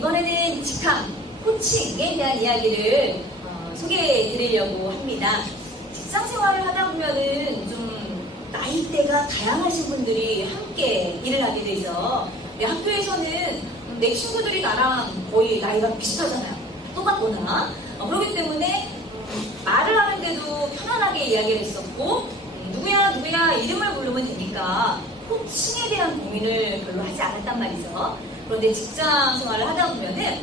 이번에는 직함, 호칭에 대한 이야기를 소개해 드리려고 합니다. 직장 생활을 하다 보면은 좀 나이대가 다양하신 분들이 함께 일을 하게 되죠. 학교에서는 내 친구들이 나랑 거의 나이가 비슷하잖아요. 똑같거나. 그렇기 때문에 말을 하는데도 편안하게 이야기를 했었고, 누구야 이름을 부르면 되니까 호칭에 대한 고민을 별로 하지 않았단 말이죠. 그런데 직장 생활을 하다 보면은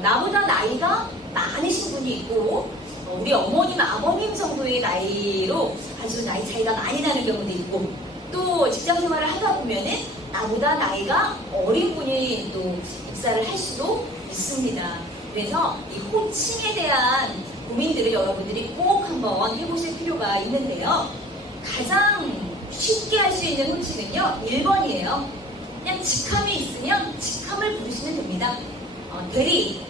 나보다 나이가 많으신 분이 있고, 우리 어머님, 아버님 정도의 나이로 아주 나이 차이가 많이 나는 경우도 있고, 또 직장 생활을 하다 보면은 나보다 나이가 어린 분이 또 입사를 할 수도 있습니다. 그래서 이 호칭에 대한 고민들을 여러분들이 꼭 한번 해보실 필요가 있는데요. 가장 쉽게 할 수 있는 호칭은요, 1번이에요. 그냥 직함이 있으면 직함을 부르시면 됩니다. 대리,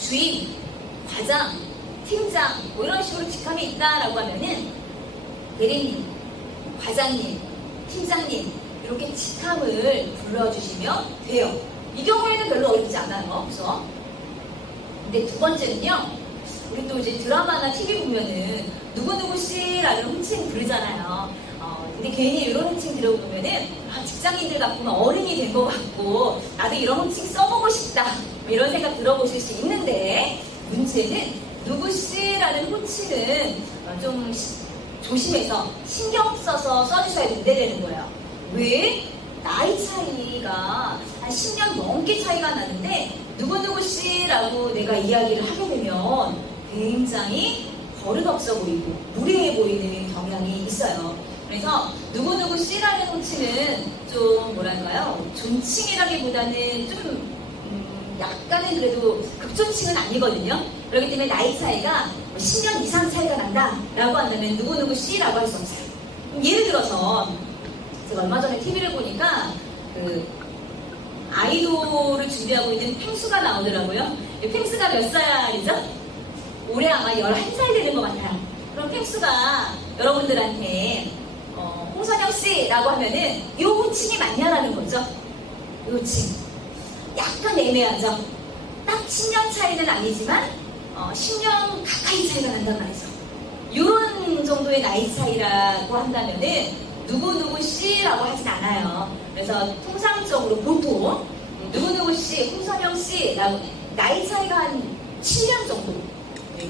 주임, 과장, 팀장, 뭐 이런 식으로 직함이 있다라고 하면은 대리님, 과장님, 팀장님 이렇게 직함을 불러주시면 돼요. 이 경우에는 별로 어렵지 않아요. 그래서 근데 두 번째는요, 우리 또 이제 드라마나 TV 보면은 누구누구씨라는 호칭 부르잖아요. 근데 괜히 이런 호칭 들어보면은 직장인들 같구나, 어른이 된 것 같고 나도 이런 호칭 써보고 싶다 뭐 이런 생각 들어보실 수 있는데, 문제는 누구씨라는 호칭은 좀 조심해서 신경 써서 써주셔야 된다는 거예요. 왜? 나이 차이가 한 10년 넘게 차이가 나는데 누구누구씨라고 내가 이야기를 하게 되면 굉장히 버릇없어 보이고 무례해 보이는 경향이 있어요. 그래서 누구누구씨라는 호칭은 좀 뭐랄까요, 존칭이라기보다는 좀 약간은 그래도 극존칭은 아니거든요. 그렇기 때문에 나이 차이가 10년 이상 차이가 난다 라고 한다면 누구누구씨라고 할 수 없어요. 예를 들어서 제가 얼마 전에 TV를 보니까 그 아이돌을 준비하고 있는 펭수가 나오더라고요. 펭수가 몇 살이죠? 올해 아마 11살 되는 것 같아요. 그럼 펭수가 여러분들한테 홍선영씨라고 하면은 요 호칭이 맞냐라는 거죠. 요 호칭 약간 애매하죠. 딱 10년 차이는 아니지만 10년 가까이 차이가 난단 말이죠. 요런 정도의 나이 차이라고 한다면은 누구누구씨라고 하진 않아요. 그래서 통상적으로 보통 누구누구씨, 홍선영씨라고 나이 차이가 한 7년 정도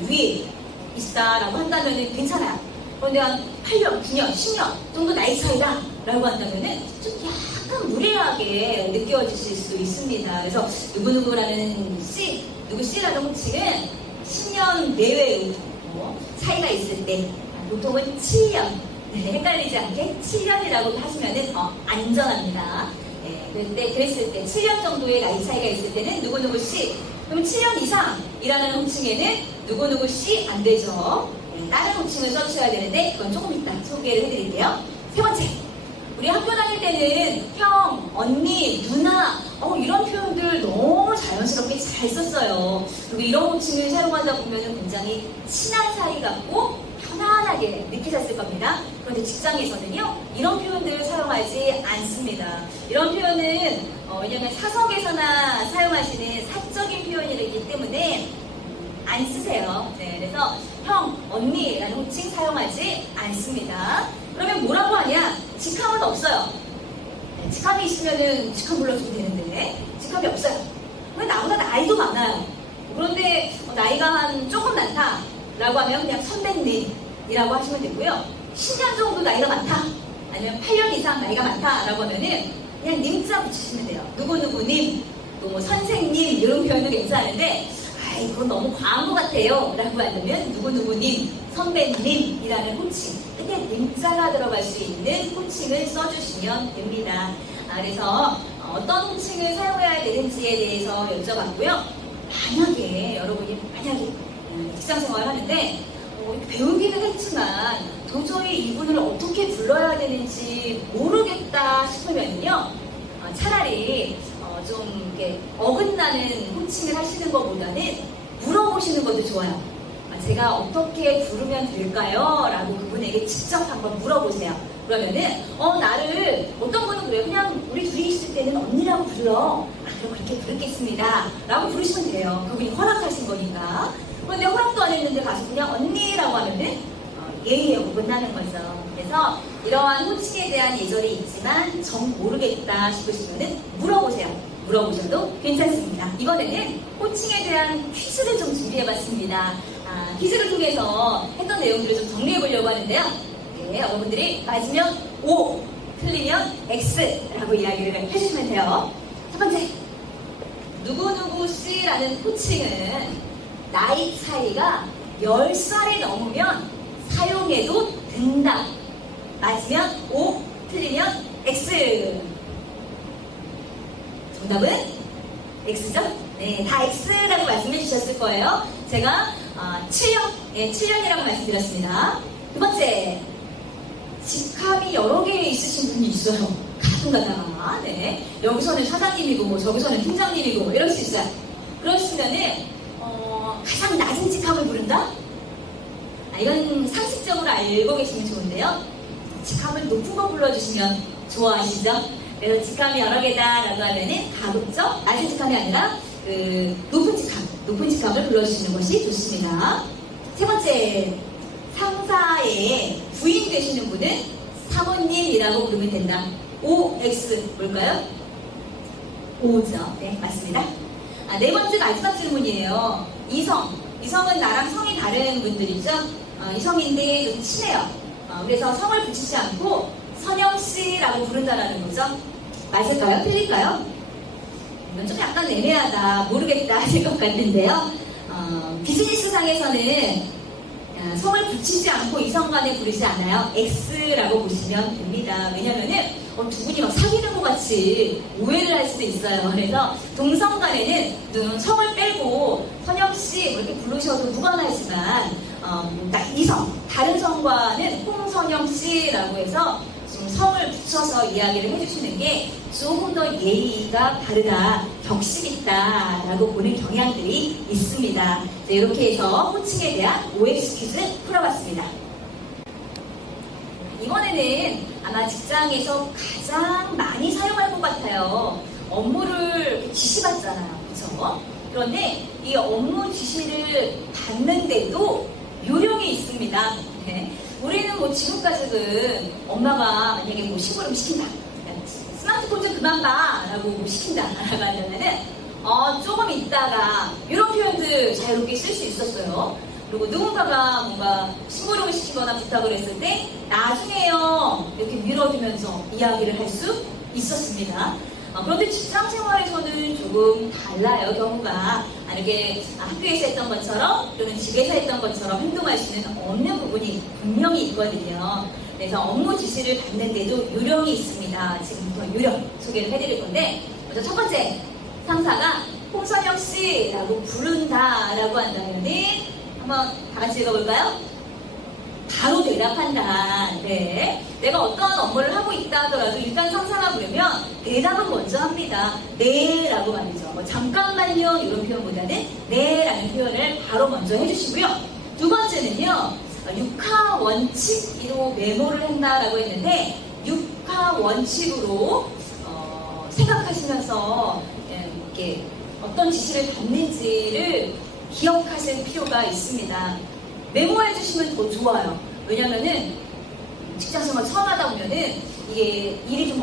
위에 있다라고 한다면은 괜찮아요. 그런데 한 8년, 9년, 10년 정도 나이 차이다 라고 한다면은 좀 약간 무례하게 느껴지실 수 있습니다. 그래서 누구누구라는 씨, 누구씨라는 호칭은 10년 내외로 차이가 있을 때 보통은 7년, 헷갈리지 않게 7년이라고 하시면은 더 안전합니다. 그랬을 때 7년 정도의 나이 차이가 있을 때는 누구누구씨, 그럼 7년 이상이라는 호칭에는 누구누구씨 안 되죠. 다른 호칭을 써주셔야 되는데 그건 조금 이따 소개를 해드릴게요. 세 번째, 우리 학교 다닐 때는 형, 언니, 누나 이런 표현들 너무 자연스럽게 잘 썼어요. 그리고 이런 호칭을 사용하다 보면 굉장히 친한 사이 같고 편안하게 느끼셨을 겁니다. 그런데 직장에서는요, 이런 표현들을 사용하지 않습니다. 이런 표현은 왜냐하면 사석에서나 사용하시는 사적인 표현이기 때문에 안 쓰세요. 그래서 형, 언니라는 호칭 사용하지 않습니다. 그러면 뭐라고 하냐? 직함은 없어요. 직함이 있으면은 직함 불러주면 되는데 직함이 없어요. 왜? 나보다 나이도 많아요. 그런데 나이가 한 조금 많다라고 하면 그냥 선배님이라고 하시면 되고요. 10년 정도 나이가 많다, 아니면 8년 이상 나이가 많다라고 하면은 그냥 님자 붙이시면 돼요. 누구누구님, 또 선생님 이런 표현도 괜찮은데 그건 너무 과한 것 같아요 라고 하면 누구누구님, 선배님이라는 호칭, 그때 님자가 들어갈 수 있는 호칭을 써주시면 됩니다. 그래서 어떤 호칭을 사용해야 되는지에 대해서 여쭤봤고요. 만약에 여러분이 직장생활을 하는데 배우기는 했지만 도저히 이분을 어떻게 불러야 되는지 모르겠다 싶으면요, 차라리 좀 이렇게 어긋나는 호칭을 하시는 것보다는 물어보시는 것도 좋아요. 제가 어떻게 부르면 될까요? 라고 그분에게 직접 한번 물어보세요. 그러면은 나를 어떤 분은 그래요. 그냥 우리 둘이 있을 때는 언니라고 불러. 바로 그렇게 부르겠습니다 라고 부르시면 돼요. 그분이 허락하신 거니까. 그런데 허락도 안 했는데 가서 그냥 언니라고 하면은 예의하고 끝나는 거죠. 그래서 이러한 호칭에 대한 예절이 있지만 정 모르겠다 싶으시면은 물어보세요. 물어보셔도 괜찮습니다. 이번에는 호칭에 대한 퀴즈를 좀 준비해봤습니다. 퀴즈를 통해서 했던 내용들을 좀 정리해보려고 하는데요. 네, 여러분들이 맞으면 O, 틀리면 X라고 이야기를 해주시면 돼요. 첫 번째, 누구누구 씨라는 호칭은 나이 차이가 10살이 넘으면 사용해도 된다. 맞으면 O, 틀리면 X. 정답은 X죠? 네, 다 X라고 말씀해 주셨을 거예요. 제가 7년이라고 말씀드렸습니다. 두 번째, 직함이 여러 개 있으신 분이 있어요. 가끔 가다가. 네. 여기서는 사장님이고, 뭐 저기서는 팀장님이고, 뭐 이럴 수 있어요. 그러시면은, 가장 낮은 직함을 부른다? 이건 상식적으로 알고 계시면 좋은데요. 직함을 높은 거 불러주시면 좋아하시죠? 그래서 직함이 여러 개다라고 하면은 가급적 낮은 직함이 아니라 높은 직함을 불러주시는 것이 좋습니다. 세 번째, 상사의 부인 되시는 분은 사모님이라고 부르면 된다. OX 뭘까요? O죠. 네, 맞습니다. 네 번째 마지막 질문이에요. 이성은 나랑 성이 다른 분들이죠. 이성인데 좀 친해요. 그래서 성을 붙이지 않고 선영씨라고 부른다라는 거죠. 맞을까요? 틀릴까요? 이건 좀 약간 애매하다, 모르겠다 하실 것 같은데요. 비즈니스 상에서는 성을 붙이지 않고 이성 간에 부르지 않아요. X라고 보시면 됩니다. 왜냐면은 두 분이 막 사귀는 것 같이 오해를 할 수도 있어요. 그래서 동성 간에는 성을 빼고 선영씨 뭐 이렇게 부르셔도 무관하지만 이성, 다른 성과는 홍선영씨라고 해서 좀 성을 붙여서 이야기를 해주시는 게 조금 더 예의가 바르다, 격식 있다라고 보는 경향들이 있습니다. 네, 이렇게 해서 호칭에 대한 OX 퀴즈 풀어봤습니다. 이번에는 아마 직장에서 가장 많이 사용할 것 같아요. 업무를 지시받잖아요. 그렇죠? 그런데 이 업무 지시를 받는데도 요령이 있습니다. 네. 우리는 뭐 지금까지는 엄마가 만약에 뭐 심부름 시킨다. 스마트폰 좀 그만 봐. 라고 뭐 시킨다. 라고 하면은 조금 있다가 이런 표현들 자유롭게 쓸 수 있었어요. 그리고 누군가가 뭔가 심부름을 시키거나 부탁을 했을 때 나중에요. 이렇게 밀어주면서 이야기를 할 수 있었습니다. 그런데 직장 생활에서는 조금 달라요, 경우가. 이렇게 학교에서 했던 것처럼 또는 집에서 했던 것처럼 행동할 수는 없는 부분이 분명히 있거든요. 그래서 업무 지시를 받는데도 요령이 있습니다. 지금부터 요령 소개를 해드릴 건데, 먼저 첫 번째, 상사가 홍선영 씨라고 부른다라고 한다면은 한번 다 같이 읽어볼까요? 바로 대답한다. 네. 내가 어떤 업무를 하고 있다 하더라도 일단 상사가 부르면 대답은 먼저 합니다. 네 라고 말이죠. 뭐 잠깐만요 이런 표현보다는 네 라는 표현을 바로 먼저 해주시고요. 두 번째는요. 육하 원칙으로 메모를 한다라고 했는데 육하 원칙으로 생각하시면서 이렇게 어떤 지시를 받는지를 기억하실 필요가 있습니다. 메모해 주시면 더 좋아요. 왜냐면은 직장생활 처음 하다 보면은 이게 일이 좀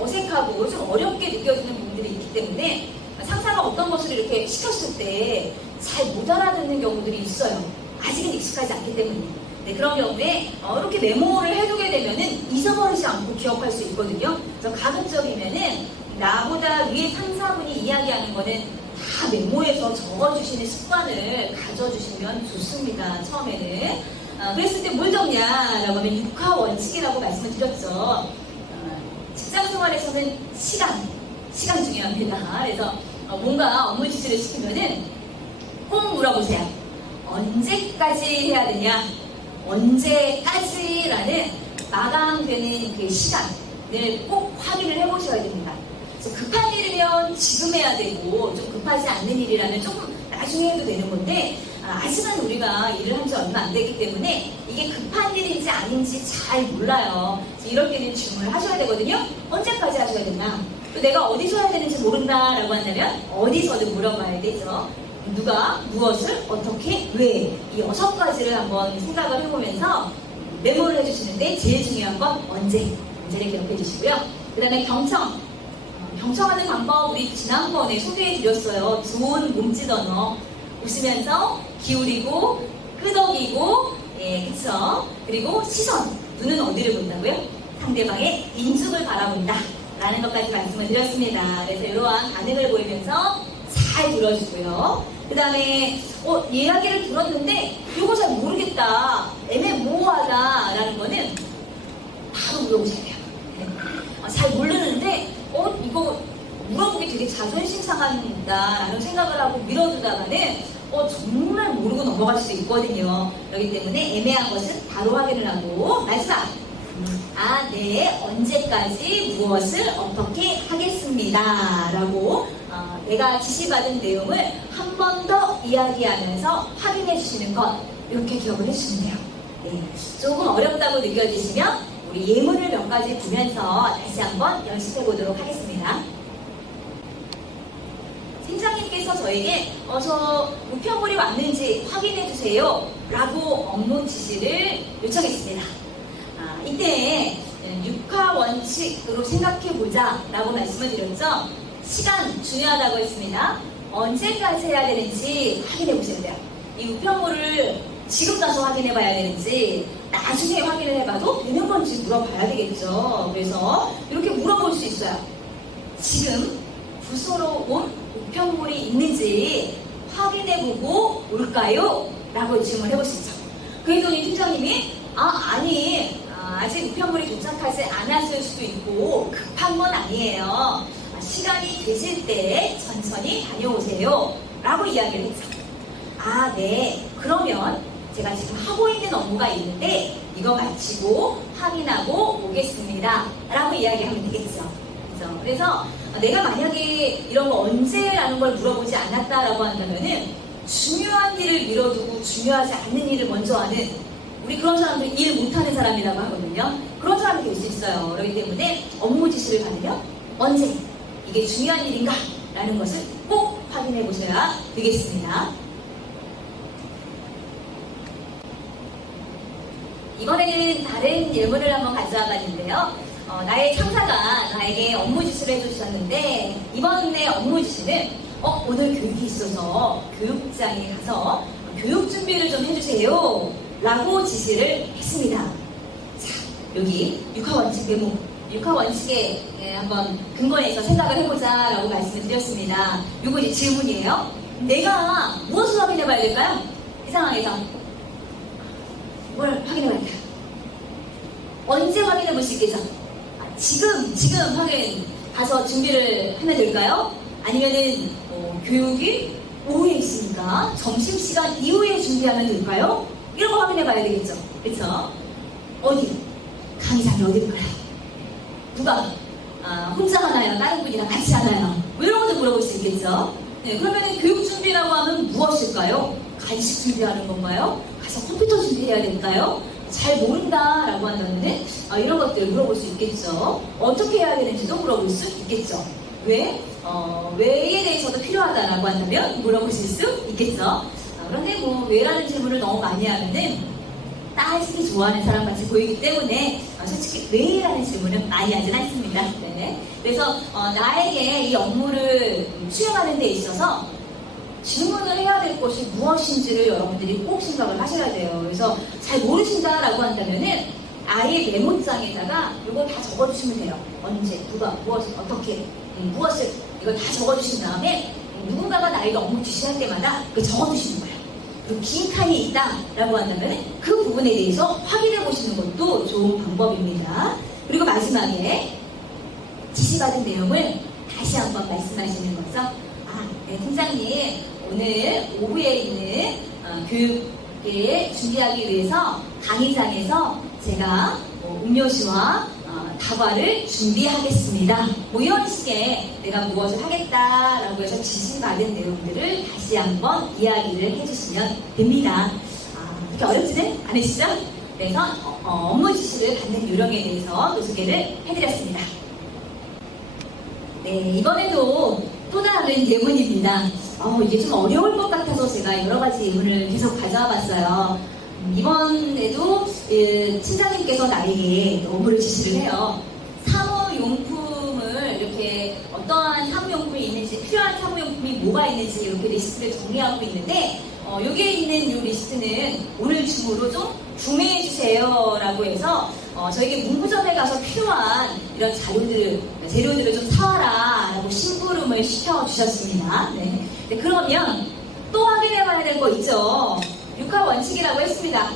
어색하고 좀 어렵게 느껴지는 부분들이 있기 때문에 상사가 어떤 것을 이렇게 시켰을 때 잘 못 알아듣는 경우들이 있어요. 아직은 익숙하지 않기 때문에. 네, 그런 경우에 이렇게 메모를 해두게 되면은 잊어버리지 않고 기억할 수 있거든요. 그래서 가급적이면은 나보다 위에 상사분이 이야기하는 거는 다 메모해서 적어주시는 습관을 가져주시면 좋습니다. 처음에는. 그랬을 때 뭘 적냐라고 하면 육하 원칙이라고 말씀을 드렸죠. 직장 생활에서는 시간 중요합니다. 그래서 뭔가 업무 지시를 시키면은 꼭 물어보세요. 언제까지 해야 되냐? 언제까지라는 마감되는 그 시간을 꼭 확인을 해보셔야 됩니다. 그래서 급한 일이면 지금 해야 되고 좀 급하지 않는 일이라면 조금 나중에 해도 되는 건데 아직은 우리가 일을 한 지 얼마 안 됐기 때문에 이게 급한 일인지 아닌지 잘 몰라요. 이럴 때는 질문을 하셔야 되거든요. 언제까지 하셔야 되나? 또 내가 어디서 해야 되는지 모른다라고 한다면 어디서든 물어봐야 되죠. 누가, 무엇을, 어떻게, 왜, 이 6가지를 한번 생각을 해보면서 메모를 해주시는데 제일 중요한 건 언제를 기억해 주시고요. 그 다음에 경청하는 방법 우리 지난번에 소개해 드렸어요. 좋은 몸짓 언어. 웃으면서 기울이고 끄덕이고, 예, 그쵸? 그리고 시선, 눈은 어디를 본다고요? 상대방의 인중을 바라본다 라는 것까지 말씀을 드렸습니다. 그래서 이러한 반응을 보이면서 잘 들어주고요. 그 다음에 이야기를 들었는데 이거 잘 모르겠다, 애매모호하다 라는 거는 바로 물어보셔야 돼요. 잘 모르는데 이거 물어보기 되게 자존심 상한다 라는 생각을 하고 미뤄두다가는 정말 모르고 넘어갈 수 있거든요. 그렇기 때문에 애매한 것은 바로 확인을 하고 마지막 네, 언제까지 무엇을 어떻게 하겠습니다 라고 내가 지시받은 내용을 한 번 더 이야기하면서 확인해 주시는 것, 이렇게 기억을 해주시면 돼요. 네, 조금 어렵다고 느껴지시면 우리 예문을 몇 가지 보면서 다시 한번 연습해 보도록 하겠습니다. 팀장님께서 저에게 저 우편물이 왔는지 확인해 주세요 라고 업무 지시를 요청했습니다. 이때 육하 원칙으로 생각해 보자 라고 말씀을 드렸죠. 시간 중요하다고 했습니다. 언제까지 해야 되는지 확인해 보셔야 돼요. 이 우편물을 지금 가서 확인해 봐야 되는지 나중에 확인을 해봐도 되는 건지 물어봐야 되겠죠. 그래서 이렇게 물어볼 수 있어요. 지금 부서로 온 우편물이 있는지 확인해보고 올까요? 라고 질문을 해볼 수 있죠. 그랬더니 팀장님이 아직 우편물이 도착하지 않았을 수도 있고 급한 건 아니에요. 시간이 되실 때 천천히 다녀오세요 라고 이야기를 했죠. 네, 그러면 제가 지금 하고 있는 업무가 있는데 이거 마치고 확인하고 오겠습니다 라고 이야기하면 되겠죠. 그래서 내가 만약에 이런 거 언제라는 걸 물어보지 않았다라고 한다면은 중요한 일을 미뤄두고 중요하지 않는 일을 먼저 하는, 우리 그런 사람들 일 못하는 사람이라고 하거든요. 그런 사람이 될 수 있어요. 그렇기 때문에 업무 지시를 받으면 언제 이게 중요한 일인가 라는 것을 꼭 확인해 보셔야 되겠습니다. 이번에는 다른 예문을 한번 가져와 봤는데요. 나의 상사가 나에게 업무 지시를 해주셨는데 이번에 업무 지시는 오늘 교육이 있어서 교육장에 가서 교육 준비를 좀 해주세요 라고 지시를 했습니다. 자, 여기 육하원칙 메모, 육하원칙에 한번 근거해서 생각을 해보자 라고 말씀을 드렸습니다. 요거 이제 질문이에요. 내가 무엇을 확인해 봐야 될까요? 이 상황에서 뭘 확인해 봐야 될까요? 언제 확인해 볼 수 있겠죠? 지금 확인 가서 준비를 하면 될까요? 아니면은 교육이 오후에 있으니까 점심시간 이후에 준비하면 될까요? 이런 거 확인해 봐야 되겠죠. 그렇죠? 어디? 강의장이 어딜까요? 누가? 혼자 하나요? 다른 분이랑 같이 하나요? 뭐 이런 것도 물어볼 수 있겠죠. 네, 그러면은 교육 준비라고 하면 무엇일까요? 간식 준비하는 건가요? 가서 컴퓨터 준비해야 될까요? 잘 모른다라고 한다는데 이런 것들 물어볼 수 있겠죠. 어떻게 해야 되는지도 물어볼 수 있겠죠. 왜? 왜에 대해서도 필요하다라고 한다면 물어보실 수 있겠죠. 그런데 왜라는 질문을 너무 많이 하면은 따지기 좋아하는 사람 같이 보이기 때문에 솔직히 왜라는 질문은 많이 하진 않습니다. 네. 그래서 나에게 이 업무를 수행하는 데 있어서 질문을 해야 될 것이 무엇인지를 여러분들이 꼭 생각을 하셔야 돼요. 그래서 잘 모르신다라고 한다면은 아예 메모장에다가 이거 다 적어주시면 돼요. 언제, 누가, 무엇을, 어떻게, 무엇을 이걸 다 적어주신 다음에 누군가가 나에게 업무 지시할 때마다 그 적어두시는 거예요. 그리고 빈 칸이 있다라고 한다면 그 부분에 대해서 확인해 보시는 것도 좋은 방법입니다. 그리고 마지막에 지시받은 내용을 다시 한번 말씀하시는 거죠. 네, 팀장님, 오늘 오후에 있는 교육을 준비하기 위해서 강의장에서 제가 음료수와 다과를 준비하겠습니다. 이런 식의 내가 무엇을 하겠다라고 해서 지시받은 내용들을 다시 한번 이야기를 해주시면 됩니다. 그렇게 어렵지는 않으시죠? 그래서 업무 지시를 받는 요령에 대해서 또 소개를 해드렸습니다. 네, 이번에도 또 다른 예문입니다. 이게 좀 어려울 것 같아서 제가 여러 가지 예문을 계속 가져와 봤어요. 이번에도 팀장님께서 나에게 업무를 지시를 해요. 사무용품을 이렇게 어떠한 사무용품이 있는지, 필요한 사무용품이 뭐가 있는지 이렇게 리스트를 정리하고 있는데, 여기에 있는 이 리스트는 오늘 중으로 좀 구매해 주세요 라고 해서 저에게 문구점에 가서 필요한 이런 재료들을 좀 사와라 라고 심부름을 시켜주셨습니다. 네. 네, 그러면 또 확인해 봐야 될 거 있죠. 육하 원칙이라고 했습니다.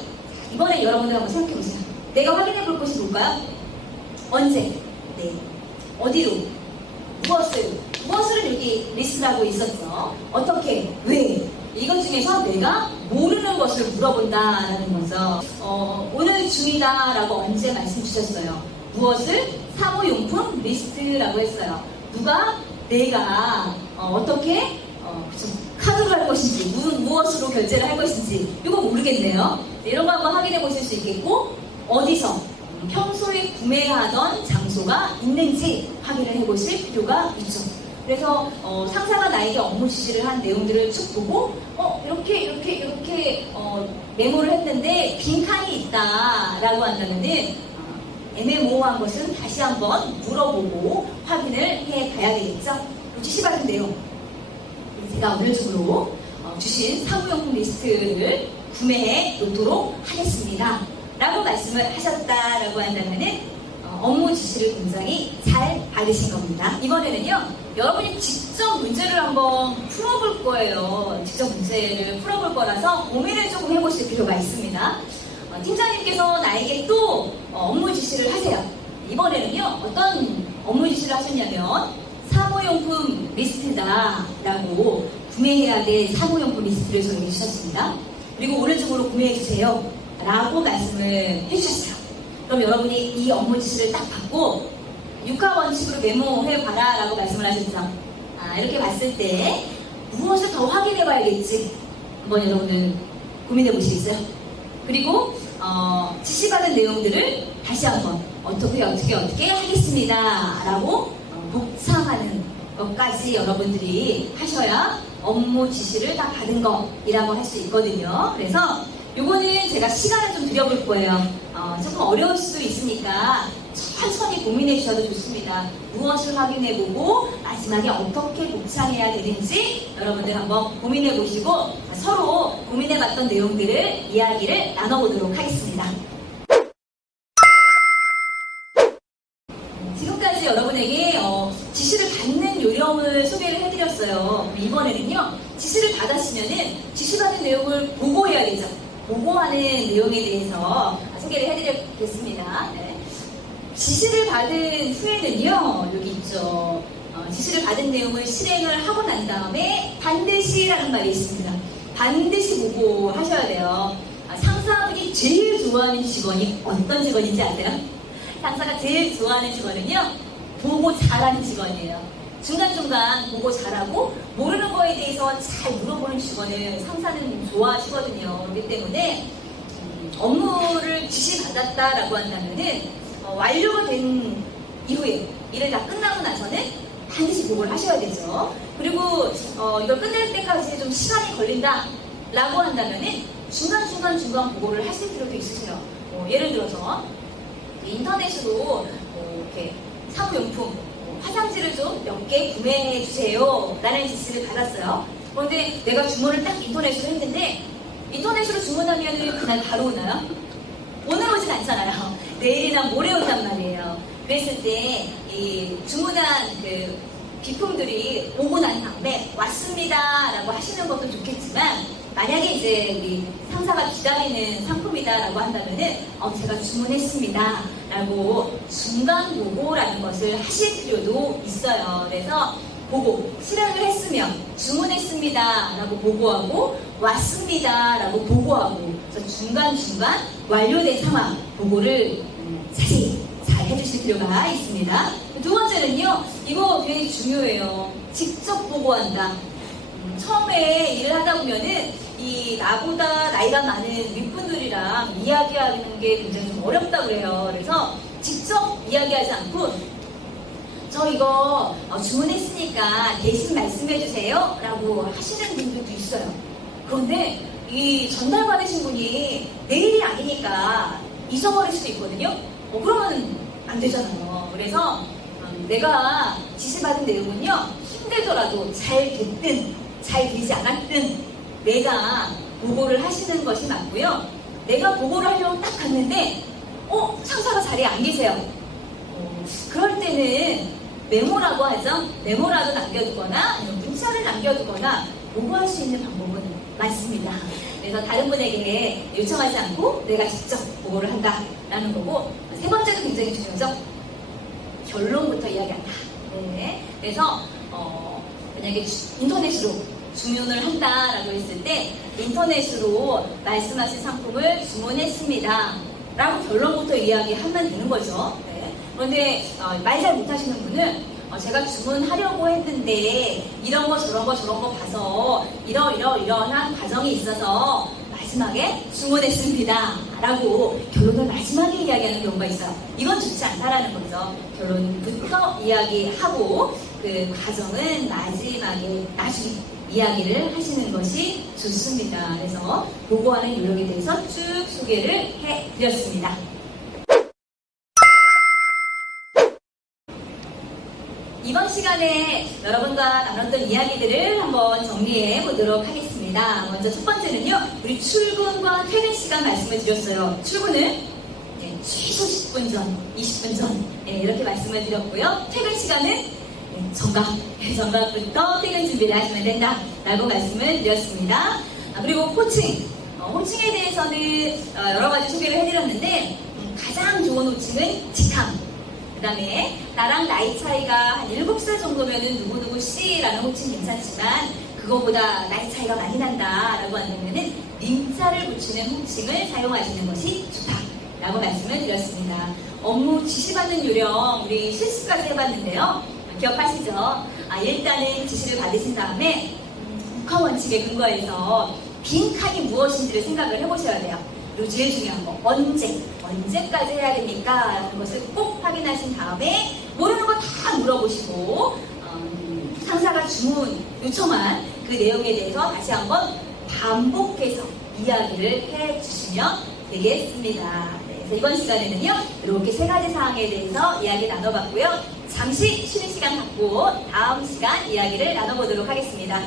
이번에 여러분들 한번 생각해 보세요. 내가 확인해 볼 것이 뭘까요? 언제? 네. 어디로? 무엇을 여기 리스트라고 있었죠. 어떻게? 왜? 이것 중에서 내가 모르는 것을 물어본다라는 거죠. 오늘 중이다라고 언제 말씀 주셨어요? 무엇을? 사무용품 리스트라고 했어요. 누가? 내가 어떻게? 카드로 할 것인지 무엇으로 결제를 할 것인지 이거 모르겠네요. 이런 거 한번 확인해 보실 수 있겠고, 어디서 평소에 구매하던 장소가 있는지 확인을 해 보실 필요가 있죠. 그래서 상사가 나에게 업무 지시를 한 내용들을 쭉 보고 이렇게 메모를 했는데 빈칸이 있다라고 한다면은 애매모호한 것은 다시 한번 물어보고 확인을 해 봐야 되겠죠. 지시받은 내용, 제가 오늘 중으로 주신 사무용품 리스트를 구매해 놓도록 하겠습니다 라고 말씀을 하셨다라고 한다면은 업무 지시를 굉장히 잘 받으신 겁니다. 이번에는요, 여러분이 직접 문제를 한번 풀어볼 거예요. 직접 문제를 풀어볼 거라서 고민을 조금 해보실 필요가 있습니다. 팀장님께서 나에게 또 업무 지시를 하세요. 이번에는요, 어떤 업무 지시를 하셨냐면 사무용품 리스트다라고 구매해야 될 사무용품 리스트를 저에게 주셨습니다. 그리고 오늘 중으로 구매해주세요 라고 말씀을 해주셨어요. 그럼 여러분이 이 업무 지시를 딱 받고 육하 원칙으로 메모해봐라 라고 말씀을 하셨죠. 이렇게 봤을 때 무엇을 더 확인해봐야겠지 한번 여러분은 고민해보시겠어요? 그리고 지시받은 내용들을 다시 한번 어떻게 하겠습니다 라고 복창하는 것까지 여러분들이 하셔야 업무 지시를 딱 받은 것이라고 할 수 있거든요. 그래서 요거는 제가 시간을 좀 드려볼 거예요. 조금 어려울 수도 있으니까 천천히 고민해 주셔도 좋습니다. 무엇을 확인해보고 마지막에 어떻게 복창해야 되는지 여러분들 한번 고민해 보시고 서로 고민해봤던 내용들을 이야기를 나눠보도록 하겠습니다. 지금까지 여러분에게 지시를 받는 요령을 소개를 해드렸어요. 이번에는요, 지시를 받았으면은 지시받은 내용을 보고해야 되죠. 보고하는 내용에 대해서 소개를 해드리겠습니다. 네. 지시를 받은 후에는요, 여기 있죠. 지시를 받은 내용을 실행을 하고 난 다음에 반드시라는 말이 있습니다. 반드시 보고하셔야 돼요. 상사분이 제일 좋아하는 직원이 어떤 직원인지 아세요? 상사가 제일 좋아하는 직원은요, 보고 잘하는 직원이에요. 중간중간 보고 잘하고 모르는 거에 대해서 잘 물어보는 직원을 상사는 좋아하시거든요. 그렇기 때문에 업무를 지시받았다라고 한다면은 완료가 된 이후에 일을 다 끝나고 나서는 반드시 보고를 하셔야 되죠. 그리고 이걸 끝낼 때까지 좀 시간이 걸린다라고 한다면은 중간 보고를 하실 필요도 있으세요. 예를 들어서 인터넷으로 이렇게 사무용품 화장지를 좀 몇 개 구매해 주세요 라는 지시를 받았어요. 그런데 내가 주문을 딱 인터넷으로 했는데 인터넷으로 주문하면 그날 바로 오나요? 오늘 오진 않잖아요. 내일이나 모레 온단 말이에요. 그랬을 때 이 주문한 그 비품들이 오고 난 다음에 왔습니다 라고 하시는 것도 좋겠지만, 만약에 이제 우리 상사가 기다리는 상품이다라고 한다면은 제가 주문했습니다 라고 중간 보고라는 것을 하실 필요도 있어요. 그래서 보고, 실행을 했으면 주문했습니다 라고 보고하고 왔습니다 라고 보고하고, 그래서 중간중간 완료된 상황 보고를 자세히 잘 해주실 필요가 있습니다. 두 번째는요, 이거 굉장히 중요해요. 직접 보고한다. 처음에 일을 하다 보면은 이 나보다 나이가 많은 윗분들이랑 이야기하는 게 굉장히 좀 어렵다고 해요. 그래서 직접 이야기하지 않고 저 이거 주문했으니까 대신 말씀해 주세요 라고 하시는 분들도 있어요. 그런데 이 전달받으신 분이 내일이 아니니까 잊어버릴 수도 있거든요. 그러면 안 되잖아요. 그래서 내가 지시받은 내용은요, 힘들더라도 잘 됐든 잘 되지 않았든 내가 보고를 하시는 것이 맞고요. 내가 보고를 하려고 딱 갔는데 상사가 자리에 안 계세요. 그럴 때는 메모라고 하죠. 메모라도 남겨두거나 아니면 문자를 남겨두거나 보고할 수 있는 방법은 많습니다. 그래서 다른 분에게 요청하지 않고 내가 직접 보고를 한다라는 거고, 세 번째도 굉장히 중요하죠. 결론부터 이야기한다. 네. 그래서 만약에 인터넷으로 주문을 한다라고 했을 때 인터넷으로 말씀하신 상품을 주문했습니다 라고 결론부터 이야기하면 되는 거죠. 네. 그런데 말 잘 못하시는 분은 제가 주문하려고 했는데 이런 거 저런 거 봐서 이러한 과정이 있어서 마지막에 주문했습니다 라고 결론을 마지막에 이야기하는 경우가 있어요. 이건 좋지 않다라는 거죠. 결론부터 이야기하고 그 과정은 마지막에 나중에 이야기를 하시는 것이 좋습니다. 그래서 보고하는 요령에 대해서 쭉 소개를 해드렸습니다. 이번 시간에 여러분과 나눴던 이야기들을 한번 정리해 보도록 하겠습니다. 먼저 첫 번째는요, 우리 출근과 퇴근 시간 말씀을 드렸어요. 출근은 최소 10분 전, 20분 전 이렇게 말씀을 드렸고요. 퇴근 시간은 정각부터 퇴근 준비를 하시면 된다라고 말씀을 드렸습니다. 그리고 호칭, 호칭에 대해서는 여러 가지 소개를 해드렸는데 가장 좋은 호칭은 직함. 그 다음에 나랑 나이 차이가 한 7살 정도면은 누구누구 씨라는 호칭 괜찮지만 그거보다 나이 차이가 많이 난다라고 한다면은 님자를 붙이는 호칭을 사용하시는 것이 좋다라고 말씀을 드렸습니다. 업무 지시받는 요령 우리 실습까지 해봤는데요. 기억하시죠? 일단은 지시를 받으신 다음에 국화 원칙에 근거해서 빈칸이 무엇인지를 생각을 해보셔야 돼요. 그리고 제일 중요한 거, 언제까지 해야 됩니까? 라는 것을 꼭 확인하신 다음에 모르는 거 다 물어보시고 상사가 주문 요청한 그 내용에 대해서 다시 한번 반복해서 이야기를 해주시면 되겠습니다. 그래서 이번 시간에는요, 이렇게 세 가지 사항에 대해서 이야기 나눠봤고요. 잠시 쉬는 시간 갖고 다음 시간 이야기를 나눠보도록 하겠습니다.